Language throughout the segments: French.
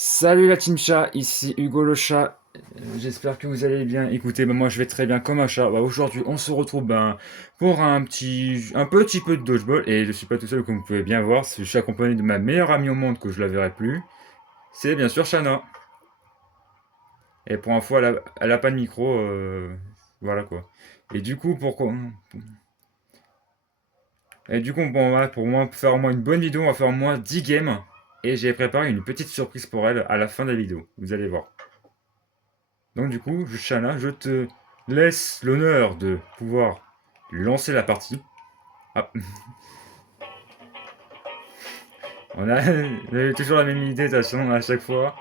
Salut la team chat, ici Hugo le chat. J'espère que vous allez bien. Écoutez, moi je vais très bien comme un chat. Aujourd'hui, on se retrouve pour un petit peu de dodgeball. Et je suis pas tout seul, comme vous pouvez bien voir. Je suis accompagné de ma meilleure amie au monde que je la verrai plus. C'est bien sûr Shana. Et pour info, elle a pas de micro. Voilà quoi. Et du coup, bon, voilà, pour moi, faire au moins une bonne vidéo, on va faire au moins 10 games. Et j'ai préparé une petite surprise pour elle à la fin de la vidéo. Vous allez voir. Donc du coup, Shana, je te laisse l'honneur de pouvoir lancer la partie. Ah, on a, on a toujours la même idée de toute façon à chaque fois.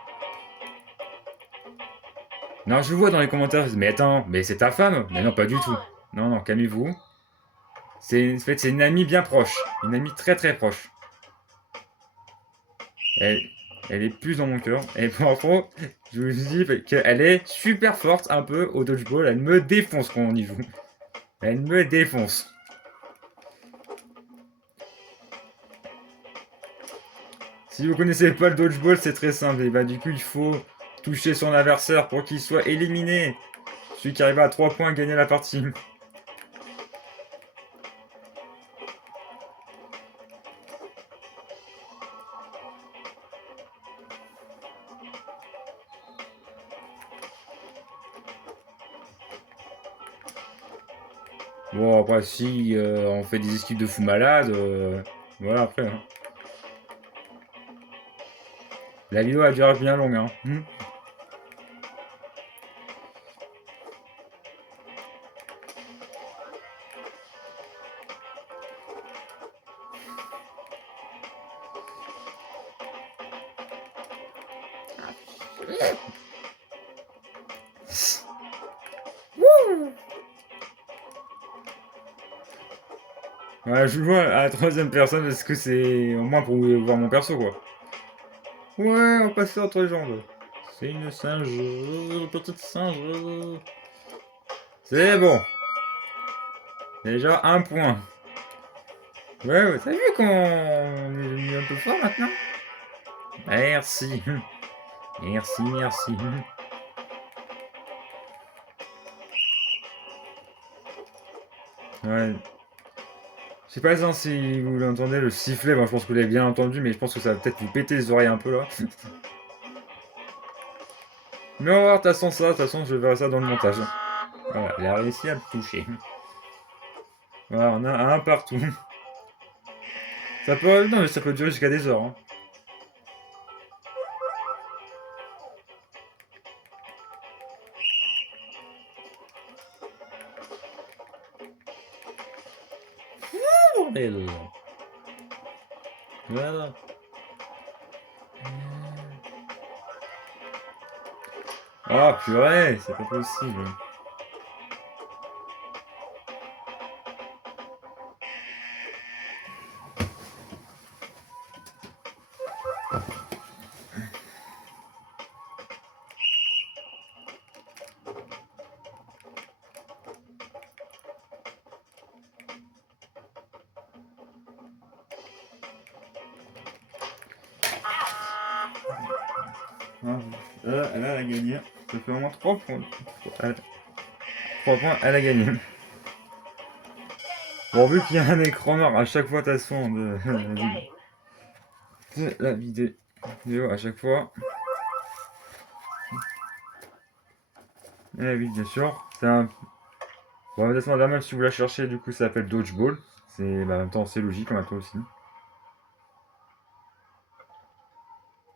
Non, je vois dans les commentaires, mais attends, mais c'est ta femme? Mais non, pas du tout. Non, non, calmez-vous. En fait, c'est une amie bien proche. Une amie très très proche. Elle, elle est plus dans mon cœur. Et pour contre, je vous dis qu'elle est super forte un peu au dodgeball. Elle me défonce quand on y joue. Elle me défonce. Si vous connaissez pas le dodgeball, c'est très simple. Et bah du coup, il faut toucher son adversaire pour qu'il soit éliminé. Celui qui arrive à 3 points gagne la partie. Bon, après, si on fait des esquives de fou malade, voilà après, hein. La vidéo a duré bien longue, hein. Voilà, je joue à la troisième personne parce que c'est au moins pour voir mon perso, quoi. Ouais, on passe entre les jambes. C'est une singe, petite singe. C'est bon. Déjà un point. Ouais, ouais, t'as vu qu'on est devenu un peu fort maintenant? Merci. Merci, merci. Ouais. Je sais pas si vous l'entendez, le sifflet, bon, je pense que vous l'avez bien entendu, mais je pense que ça va peut-être vous péter les oreilles un peu là. Mais on va voir, de toute façon, ça, de toute façon, je verrai ça dans le montage. Voilà, il a réussi à me toucher. Voilà, on a un partout. Ça peut, non, mais ça peut durer jusqu'à des heures, hein. Bordel. Voilà. Oh purée, c'est pas possible. Ah, elle a gagné. Ça fait au moins 3 points. Elle- 3 points, elle a gagné. Bon, vu qu'il y a un écran noir à chaque fois, de toute façon, de la vidéo à chaque fois. Eh oui, bien sûr. C'est un. Bon, de toute façon, là, même si vous la cherchez, du coup, ça s'appelle Dodgeball. C'est, en même temps, c'est logique en même temps aussi.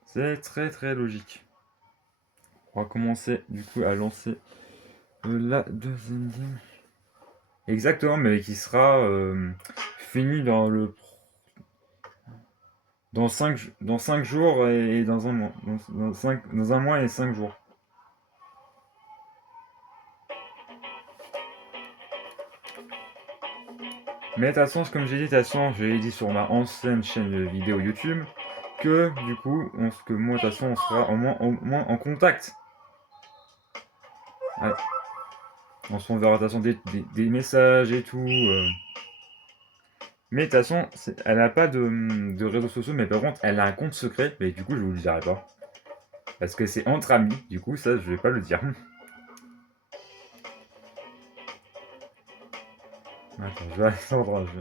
C'est très très logique. On va commencer, du coup, à lancer la deuxième game. Exactement, mais qui sera fini dans 5 jours et dans un mois. Dans un mois et 5 jours. Mais de toute façon, comme j'ai dit, de toute façon, je l'ai dit sur ma ancienne chaîne vidéo YouTube, que du coup, que moi, de toute façon, on sera au moins en contact. Ouais. On se verra de toute façon des messages et tout. Mais de toute façon, elle n'a pas de réseaux sociaux, mais par contre, elle a un compte secret, mais du coup, je vous le dirai pas. Parce que c'est entre amis, du coup, ça, je vais pas le dire. Attends, je vais attendre un jeu.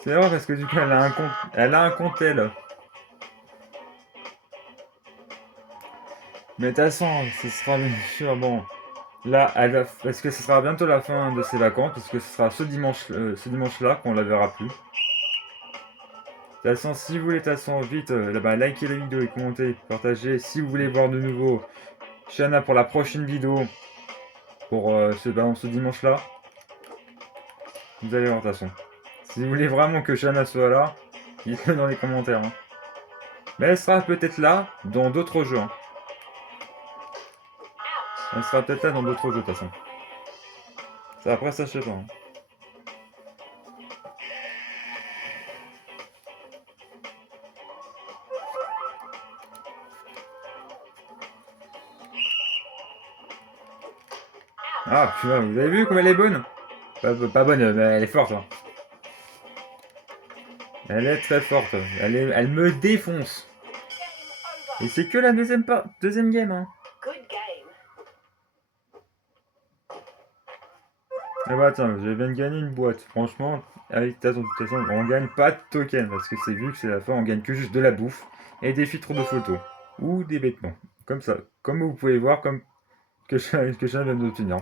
C'est vrai parce que du coup, elle a un compte, elle. Mais de toute façon, ce sera bien sûr bon. Là, parce que ce sera bientôt la fin de ses vacances, parce que ce sera ce dimanche-là qu'on la verra plus. De toute façon, si vous voulez, de toute façon, vite, bah, likez la vidéo et commentez, partagez. Si vous voulez voir de nouveau Shanna pour la prochaine vidéo, pour ce dimanche-là, vous allez voir de toute façon. Si vous voulez vraiment que Shanna soit là, dites-le dans les commentaires. Hein. Mais elle sera peut-être là dans d'autres jeux. Hein. Elle sera peut-être là dans d'autres jeux de toute façon. Ça, après, ça, je sais pas. Hein. Ah, putain, vous avez vu comme elle est bonne? Pas bonne, mais elle est forte. Hein. Elle est très forte. Elle me défonce. Et c'est que la deuxième game. Hein. Ah bah attends, je viens de gagner une boîte. Franchement, avec de toute façon, on gagne pas de token parce que c'est vu que c'est la fin, on gagne que juste de la bouffe et des filtres de photos ou des vêtements. Comme ça, comme vous pouvez voir, comme que je viens d'obtenir.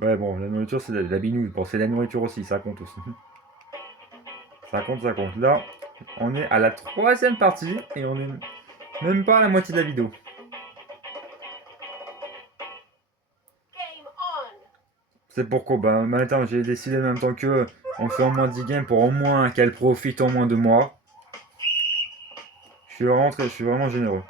Ouais, bon, la nourriture, c'est la binouille. Bon, c'est la nourriture aussi, ça compte aussi. Ça compte, ça compte. Là, on est à la troisième partie et on est même pas à la moitié de la vidéo. C'est pourquoi, bah, maintenant, j'ai décidé en même temps que on fait au moins 10 games pour au moins qu'elle profite au moins de moi. Je suis vraiment généreux.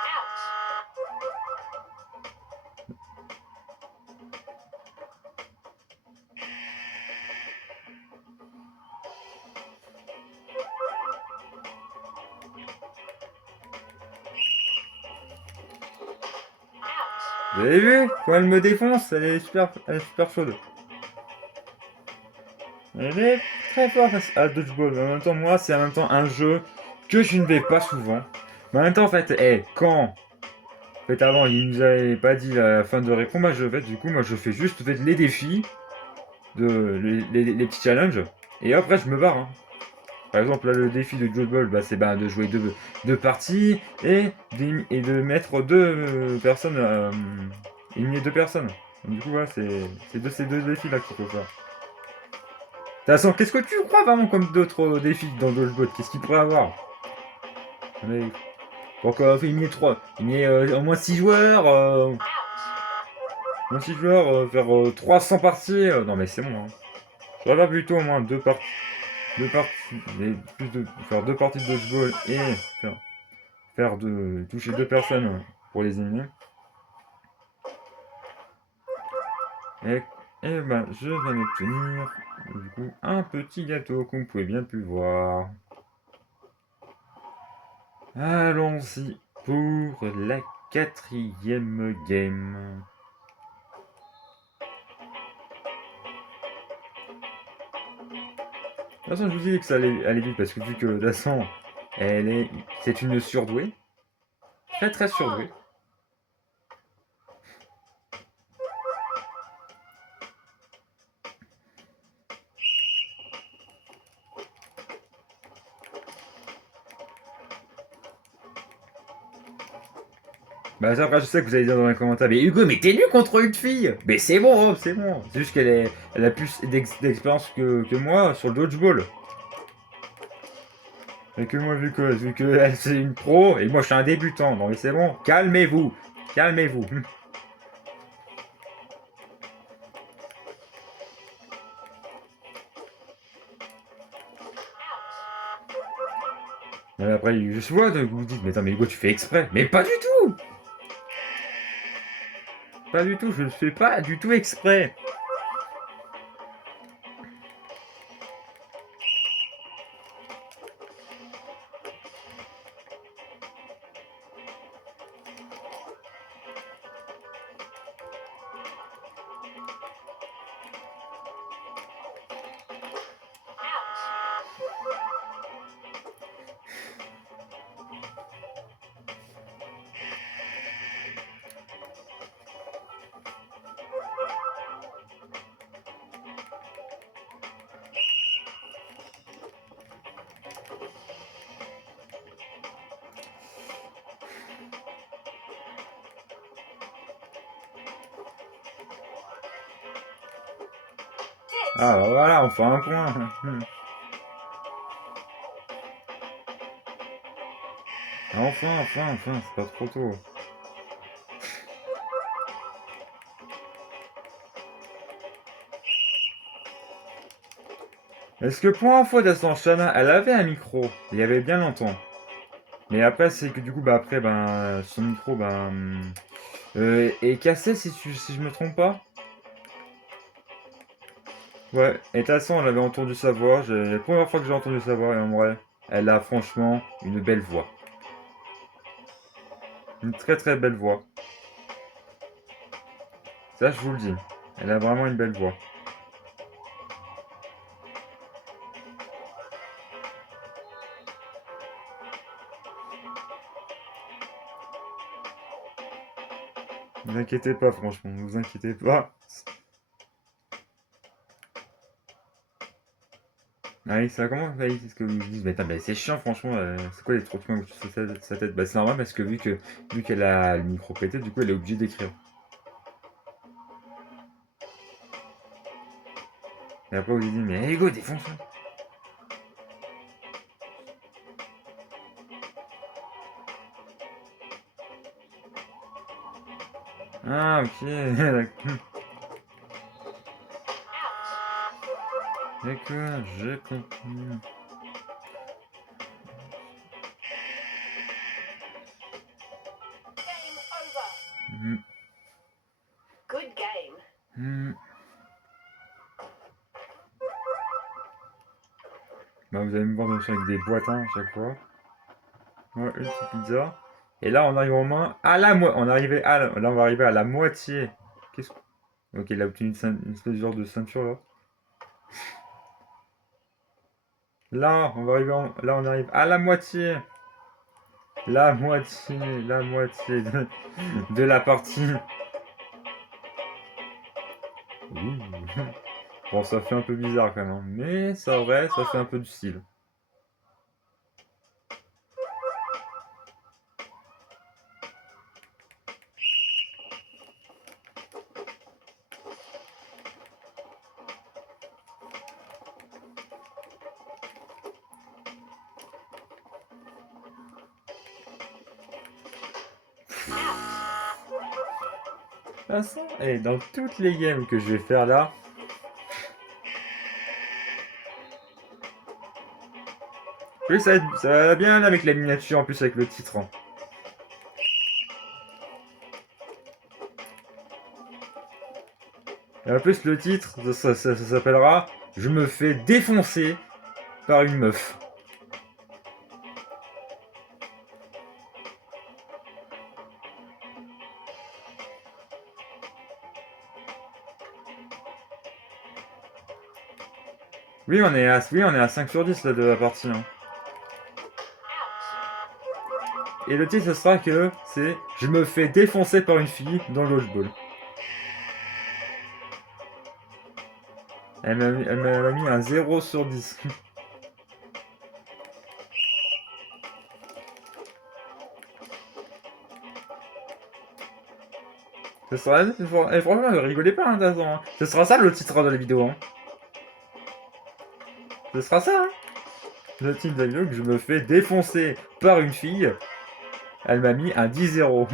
Vous avez vu? Quand elle me défonce, elle est super chaude. Elle est très forte à Dodgeball. Mais en même temps, moi, c'est en même temps un jeu que je ne vais pas souvent. Mais en même temps, en fait, quand en fait, avant, il nous avait pas dit la fin de réponse. Moi, du coup, moi, je fais juste les défis, les petits challenges. Et après, je me barre. Hein. Par exemple, là, le défi de Dodgeball, bah, c'est bah, de jouer deux parties et de mettre deux personnes, éliminer deux personnes. Donc, du coup, voilà, c'est ces deux défis là qu'il faut faire. De toute façon, qu'est-ce que tu crois vraiment comme d'autres défis dans Dodgeball? Qu'est-ce qu'il pourrait avoir? Mais, pour éliminer 3, éliminer au moins 6 joueurs, faire 300 parties. Non, mais c'est bon. Hein. Je préfère plutôt au moins deux parties, faire deux parties de dodgeball et toucher deux personnes pour les éliminer. Et, et ben, je viens d'obtenir du coup un petit gâteau comme vous pouvez bien pu voir. Allons-y pour la quatrième game. De toute façon, je vous dis que ça allait aller vite parce que vu que de toute façon, c'est une surdouée, très très surdouée. Bah ça, après, je sais que vous allez dire dans les commentaires, mais Hugo, mais t'es nu contre une fille. Mais c'est bon, c'est bon. C'est juste elle a plus d'expérience que moi sur le dodgeball. Et que moi, vu que elle c'est une pro, et moi je suis un débutant. Non mais c'est bon, calmez-vous. Calmez-vous. Mais après, je vois, vous vous dites, mais attends, mais Hugo, tu fais exprès. Mais pas du tout. Pas du tout, je ne fais pas du tout exprès. Ah, bah voilà, on fait un point. Enfin, c'est pas trop tôt. Est-ce que pour info d'Ascension, elle avait un micro, il y avait bien longtemps. Mais après, c'est que du coup, bah après, ben, son micro, est cassé si je me trompe pas. Ouais, et de toute façon, on avait entendu sa voix, la première fois que j'ai entendu sa voix, et en vrai, elle a franchement une belle voix. Une très très belle voix. Ça, je vous le dis. Elle a vraiment une belle voix. Ne vous inquiétez pas, franchement, ne vous inquiétez pas. Ah oui, ça commence, oui, c'est ce que vous dites. Mais, attends, mais c'est chiant, franchement. C'est quoi les trottements que tu fais sa tête? Bah, c'est normal parce que vu qu'elle a le micro pété, du coup, elle est obligée d'écrire. Et après, vous lui dites, mais Hugo, défonce-le. Ah, ok, d'accord, j'ai compris. Mhm, mhm. Bah, vous allez me voir bien sûr avec des boîtes hein, à chaque fois. Ouais, une petite pizza. Et là, on arrive au moins à la moitié. Là, on va arriver à la moitié. Qu'est-ce que... Ok, il a obtenu une espèce de genre de ceinture là. Là, on arrive à la moitié. La moitié de la partie. Ouh. Bon, ça fait un peu bizarre quand même, hein. Mais ça, vrai, ça fait un peu du style. Ah ça, et dans toutes les games que je vais faire là, oui, ça va bien avec la miniature en plus avec le titre, hein. Et en plus, le titre, ça s'appellera Je me fais défoncer par une meuf. Oui, on est à 5 sur 10 là de la partie, hein. Et le titre, ce sera que c'est Je me fais défoncer par une fille dans le dodgeball. Elle m'a mis un 0 sur 10. Ce sera, et franchement, rigolez pas, hein, de toute façon, hein. Ce sera ça le titre de la vidéo, hein. Ce sera ça, hein. Le titre de la vidéo que je me fais défoncer par une fille. Elle m'a mis un 10-0.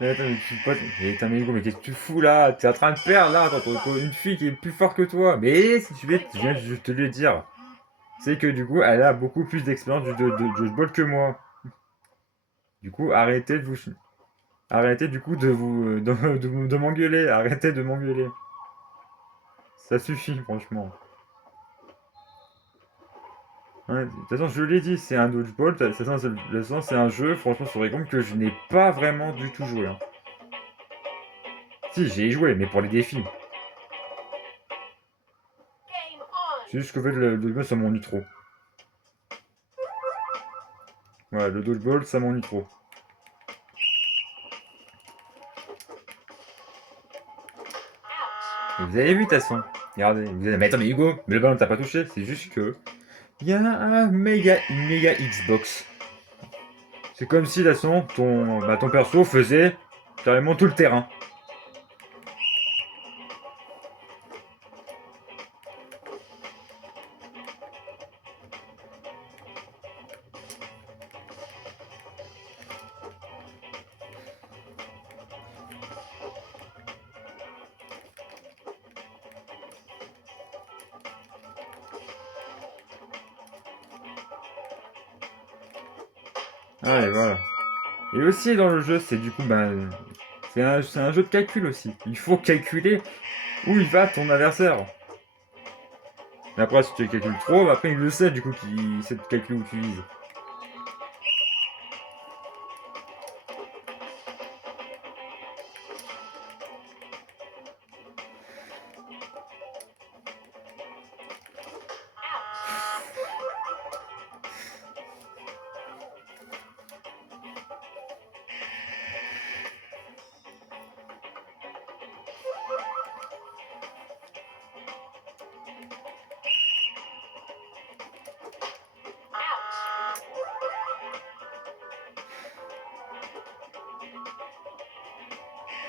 Mais attends, mais tu pas. Mais attends, mais Hugo, mais qu'est-ce que tu fous là? T'es en train de perdre là contre une fille qui est plus forte que toi. Mais si tu veux, je viens de te le dire. C'est que du coup, elle a beaucoup plus d'expérience de dodgeball que moi. Du coup, arrêtez du coup de m'engueuler. Arrêtez de m'engueuler. Ça suffit, franchement. Ouais, de toute façon, je l'ai dit, c'est un dodgeball. De toute façon, c'est un jeu. Franchement, sur compte que je n'ai pas vraiment du tout joué, hein. Si, j'ai joué, mais pour les défis. C'est juste que en fait, le dodgeball, ça m'ennuie trop. Ouais, le dodgeball, ça m'ennuie trop. Et vous avez vu, de toute façon. Regardez, vous avez... Mais attends, mais Hugo, mais le ballon t'as pas touché, c'est juste que... Il y a une méga Xbox. C'est comme si, de toute façon, ton perso faisait carrément tout le terrain. Ah, et voilà. Et aussi, dans le jeu, c'est du coup, ben... c'est un jeu de calcul aussi. Il faut calculer où il va ton adversaire. Mais après, si tu calcules trop, après il le sait du coup qu'il sait calculer où tu vises.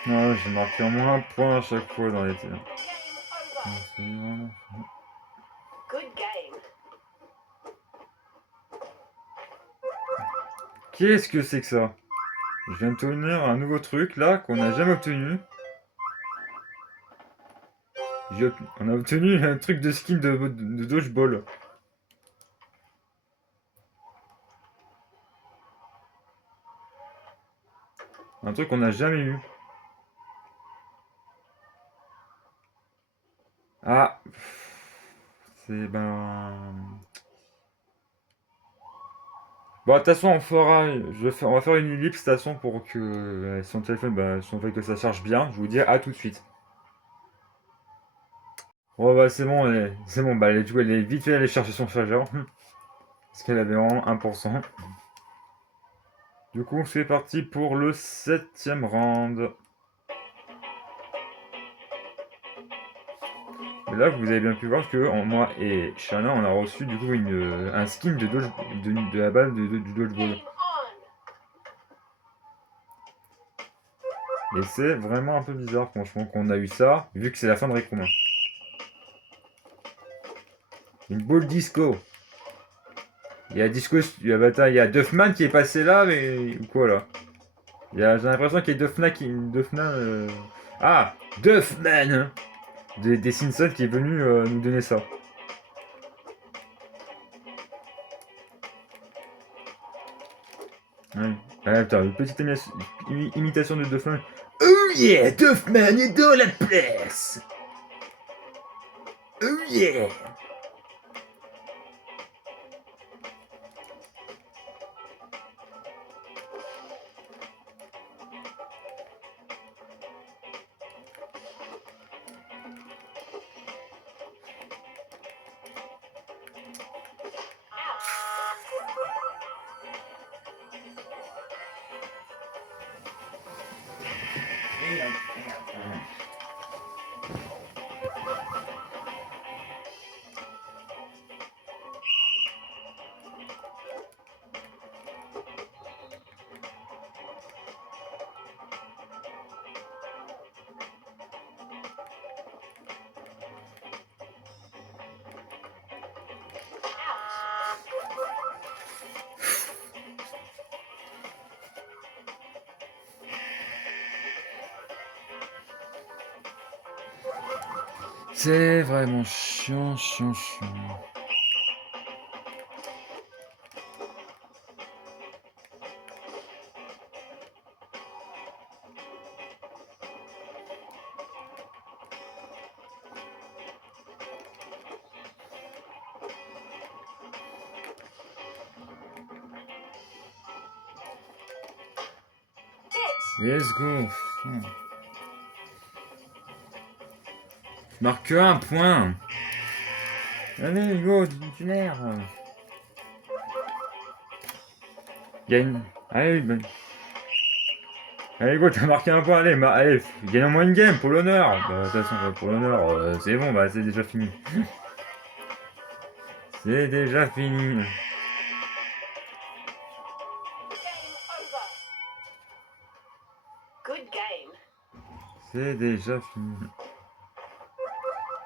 Non, j'ai marqué au moins un point à chaque fois dans les tirs. Qu'est-ce que c'est que ça? Je viens de tenir un nouveau truc là qu'on n'a jamais obtenu. On a obtenu un truc de skin de dodgeball. Un truc qu'on n'a jamais eu. Ah, c'est ben. Bon, de toute façon, on va faire une ellipse de toute façon pour que son téléphone, son fait que ça charge bien. Je vous dis à tout de suite. Bon, bah, c'est bon, c'est bon, bah, du coup, elle est vite fait aller chercher son chargeur. Parce qu'elle avait vraiment 1%. Du coup, c'est parti pour le 7ème round. Et là, vous avez bien pu voir que moi et Shana, on a reçu du coup un skin de la balle du dodgeball. Et c'est vraiment un peu bizarre, franchement, qu'on a eu ça, vu que c'est la fin de Rec Romain. Une boule disco. Il y a Disco, il y a Duffman qui est passé là, mais ou quoi là? J'ai l'impression qu'il y a Duffman. Ah, Duffman hein, des Simpsons qui est venu nous donner ça. Ouais. Attends, une petite imitation de Duffman. Oh yeah, Duffman est dans la place. Oh yeah. C'est vraiment chiant, chiant, chiant. Let's go. Marque un point. Allez, Hugo, tu mères. Gagne. Allez, ben. Allez, Hugo, t'as marqué un point. Allez, allez, gagne au moins une game pour l'honneur. Bah, de toute façon, pour l'honneur, c'est bon, bah, c'est déjà fini. C'est déjà fini. C'est déjà fini.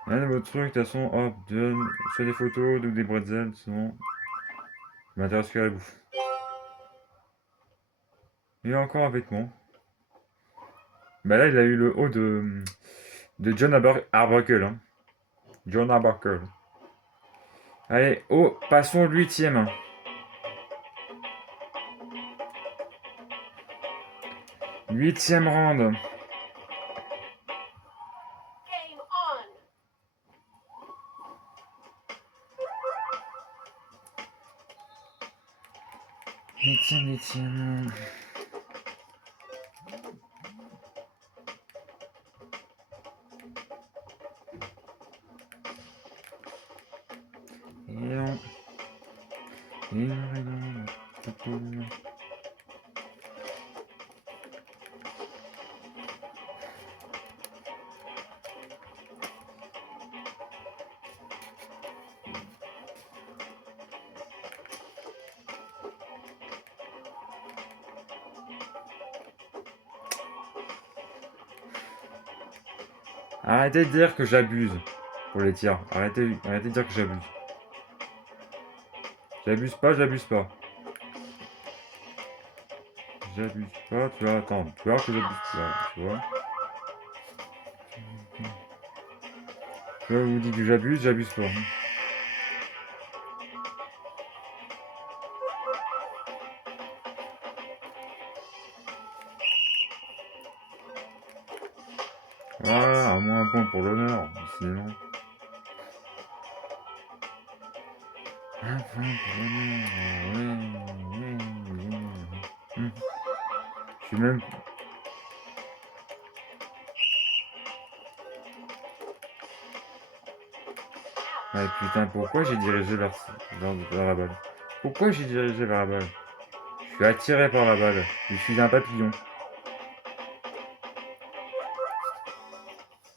Un nouveau truc, de toute façon, hop, donne soit des photos ou des bretzels, sinon, je m'intéresse que à la bouffe. Il y a encore un vêtement. Bah là, il a eu le haut de John Arbuckle. Hein. John Arbuckle. Allez, oh, passons au 8ème. 8ème round. Huitième. Et non. Arrêtez de dire que j'abuse pour les tirs. Arrêtez de dire que j'abuse. J'abuse pas. J'abuse pas, tu vas attendre. Tu vois que j'abuse pas, tu vois. Tu vois, vous dites que j'abuse pas. Voilà, à moins un point pour l'honneur, sinon. Un point pour l'honneur, ouais. Je suis même. Ah putain, pourquoi j'ai dirigé vers la balle? Pourquoi j'ai dirigé vers la balle? Je suis attiré par la balle. Je suis un papillon.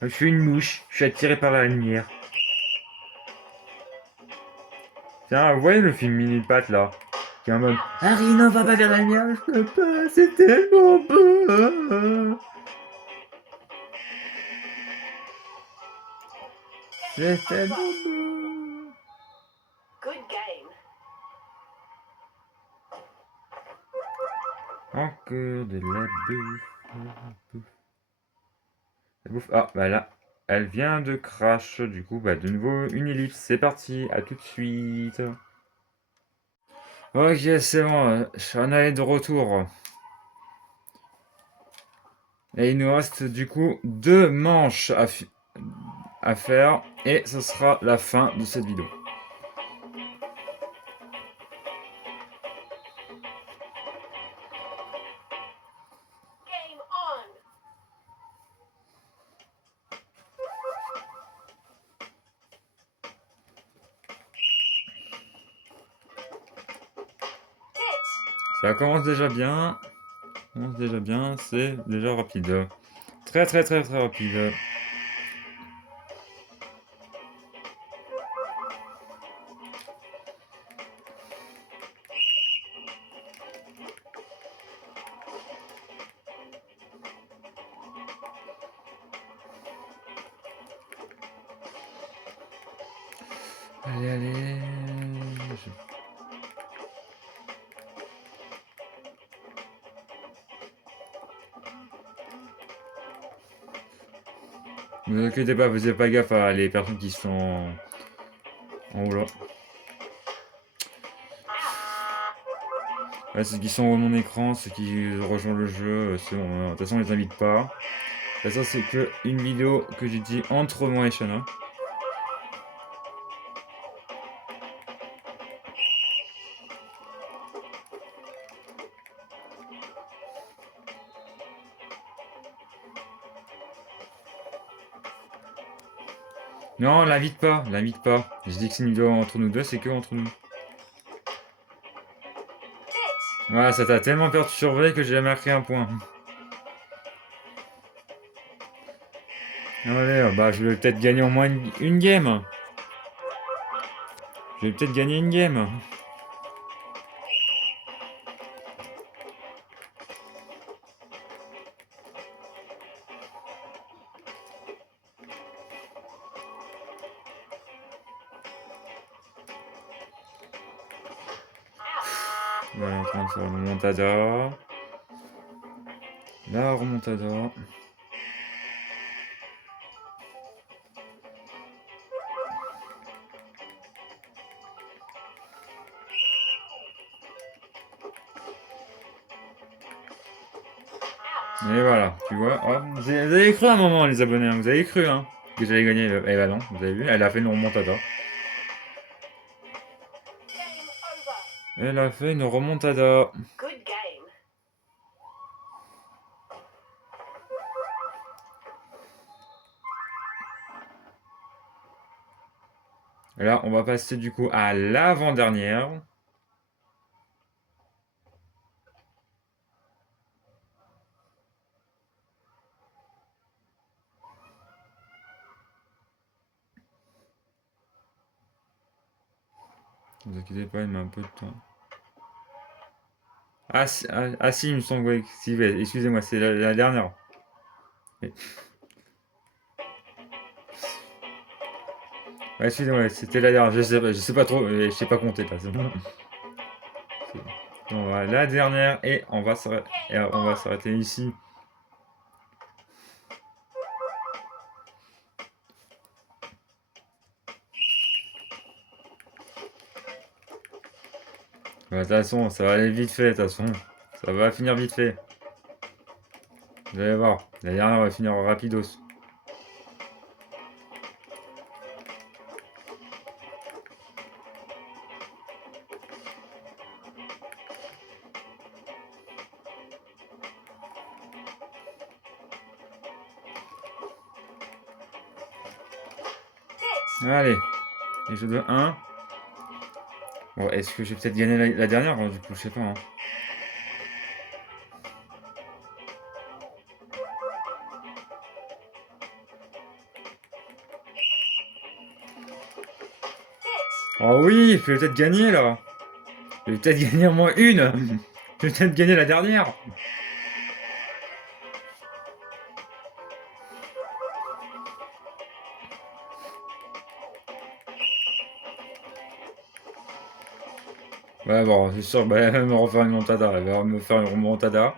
Je suis une mouche. Je suis attiré par la lumière. Tiens, vous voyez le film Mini Pat là? Qui est en mode Harry, non, va pas vers la lumière, je peux pas, c'est tellement beau. C'est tellement beau. Encore de la bouffe. La bouffe. Ah, bah là, elle vient de crash. Du coup, bah de nouveau une ellipse. C'est parti, à tout de suite. Ok, c'est bon, on est de retour. Et il nous reste du coup 2 manches à faire. Et ce sera la fin de cette vidéo. Ça commence déjà bien. C'est déjà rapide. Très très très très rapide. Allez, allez. Ne vous inquiétez pas, vous n'avez pas gaffe à les personnes qui sont en haut là. Ouais, ceux qui sont au mon écran, ceux qui rejoignent le jeu, c'est bon, de toute façon on les invite pas. Ça c'est que une vidéo que j'ai dit entre moi et Shana. Non, l'invite pas, l'invite pas. Je dis que c'est une vidéo entre nous deux, c'est que entre nous. Voilà, ça t'a tellement perturbé que j'ai marqué un point. Allez, bah je vais peut-être gagner au moins une game. Je vais peut-être gagner une game. Voilà, on commence la remontada. La remontada. Et voilà, tu vois. Oh, vous avez cru à un moment, les abonnés, hein, vous avez cru, hein, que j'allais gagner. Eh ben non, vous avez vu, elle a fait une remontada. Elle a fait une remontada. Et là, on va passer du coup à l'avant-dernière. Ne vous inquiétez pas, il met un peu de temps. Ah, si, il me semble, ouais, si, ouais, excusez-moi, c'est la dernière. Ouais, excusez-moi, c'était la dernière, je sais pas trop, je sais pas compter là, c'est bon. Bon, voilà, la dernière, et on va s'arrêter ici. De toute façon, ça va aller vite fait, de toute façon. Ça va finir vite fait. Vous allez voir, la dernière va finir rapidos. Allez, et je dois 1. Bon, est-ce que j'ai peut-être gagné la dernière? Bon, du coup, je sais pas, hein. Oh oui, je vais peut-être gagner là. Je vais peut-être gagner au moins une. Je vais peut-être gagner la dernière. Ouais, bon, c'est sûr, bah, elle va me refaire une montada. Elle va me faire une remontada.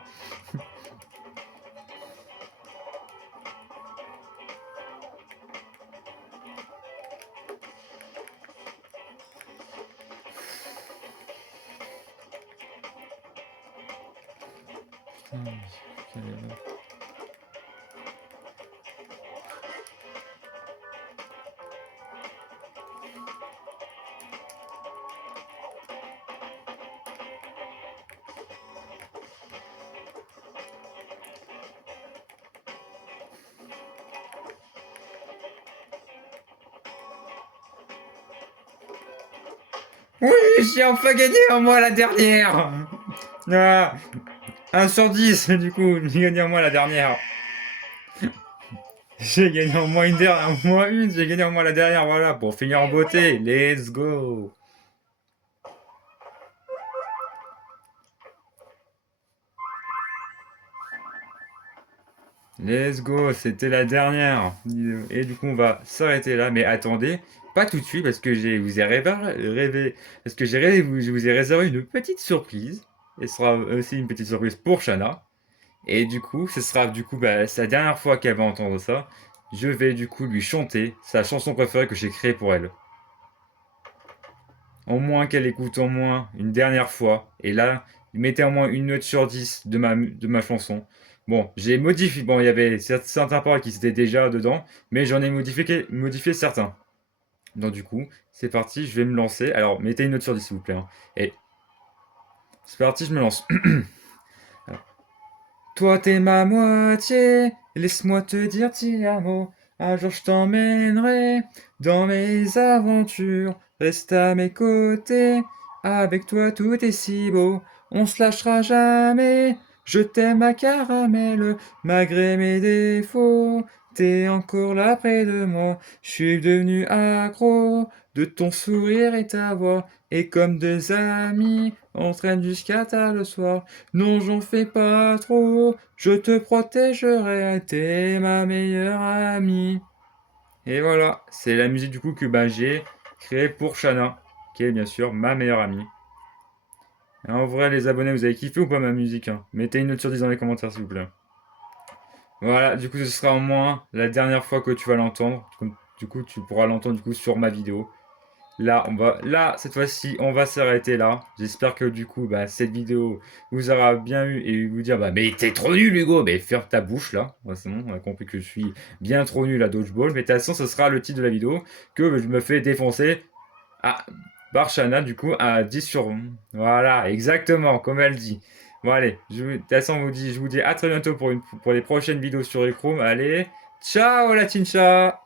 Putain, quelle erreur. Oui, j'ai enfin gagné en moi la dernière. Ah, 1 sur 10, du coup, j'ai gagné en moi la dernière. J'ai gagné en moins une dernière, en moins une, j'ai gagné en moins la dernière, voilà, pour finir en beauté. Let's go. Let's go, c'était la dernière. Et du coup, on va s'arrêter là. Mais attendez, pas tout de suite, parce que vous ai parce que je vous ai réservé une petite surprise. Et ce sera aussi une petite surprise pour Shana. Et du coup, ce sera du coup bah, c'est la dernière fois qu'elle va entendre ça. Je vais du coup lui chanter sa chanson préférée que j'ai créée pour elle. Au moins qu'elle écoute au moins une dernière fois. Et là, mettez au moins une note sur 10 de ma chanson. Bon, j'ai modifié. Bon, il y avait certains paroles qui étaient déjà dedans, mais j'en ai modifié certains. Donc, du coup, c'est parti, je vais me lancer. Alors, mettez une note sur 10, s'il vous plaît, hein. Et c'est parti, je me lance. Toi, t'es ma moitié, laisse-moi te dire ti amo. Un jour je t'emmènerai dans mes aventures. Reste à mes côtés. Avec toi tout est si beau. On se lâchera jamais. Je t'aime ma caramel, malgré mes défauts. T'es encore là près de moi. Je suis devenu accro de ton sourire et ta voix. Et comme deux amis, on traîne jusqu'à tard le soir. Non, j'en fais pas trop. Je te protégerai. T'es ma meilleure amie. Et voilà, c'est la musique du coup que j'ai créée pour Shana, qui est bien sûr ma meilleure amie. Et en vrai, les abonnés, vous avez kiffé ou pas ma musique, hein? Mettez une note sur 10 dans les commentaires, s'il vous plaît. Voilà, du coup, ce sera au moins la dernière fois que tu vas l'entendre. Du coup, tu pourras l'entendre du coup sur ma vidéo. Là, cette fois-ci, on va s'arrêter là. J'espère que du coup, cette vidéo vous aura bien eu et vous dire, mais t'es trop nul, Hugo. Mais ferme ta bouche là. Ouais, c'est bon, on a compris que je suis bien trop nul à dodgeball. Mais de toute façon, ce sera le titre de la vidéo que je me fais défoncer à Barchana, du coup, à 10 sur 20. Voilà, exactement, comme elle dit. Bon, allez, de toute façon, je vous dis à très bientôt pour les prochaines vidéos sur Chrome. Allez, ciao la chincha!